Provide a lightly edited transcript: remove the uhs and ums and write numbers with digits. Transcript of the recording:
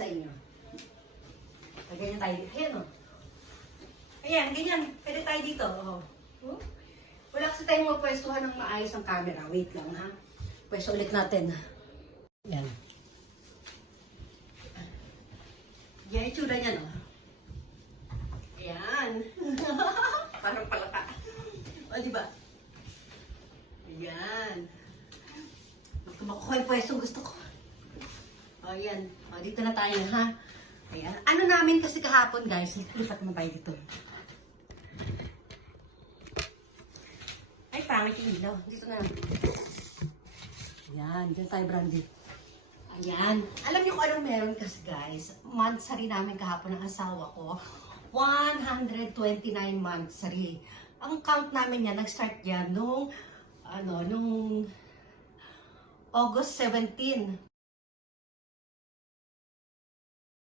sa inyo. Ganyan tayo. Ayan o. Ayan, ganyan. Pwede tayo dito. Oh. Oh. Wala kasi tayong mapwestuhan ng maayos ng camera. Wait lang ha. Pwesto ulit natin. Ayan. Yan yung tsura niya, no? Ayan. Parang palaka. O, diba? Ayan. Makuha yung pwesto gusto ko. O, ayan. O, dito na tayo, ha? Ayan. Ano namin kasi kahapon, guys? Lipat mo tayo dito. Ay, pangit yung ilaw. Dito na. Ayan. Diyan tayo, Brandy. Ayan. Alam niyo kung anong meron kasi, guys? Monthsary namin kahapon ng asawa ko. 129 monthsary. Ang count namin yan, nag-start yan nung August 17.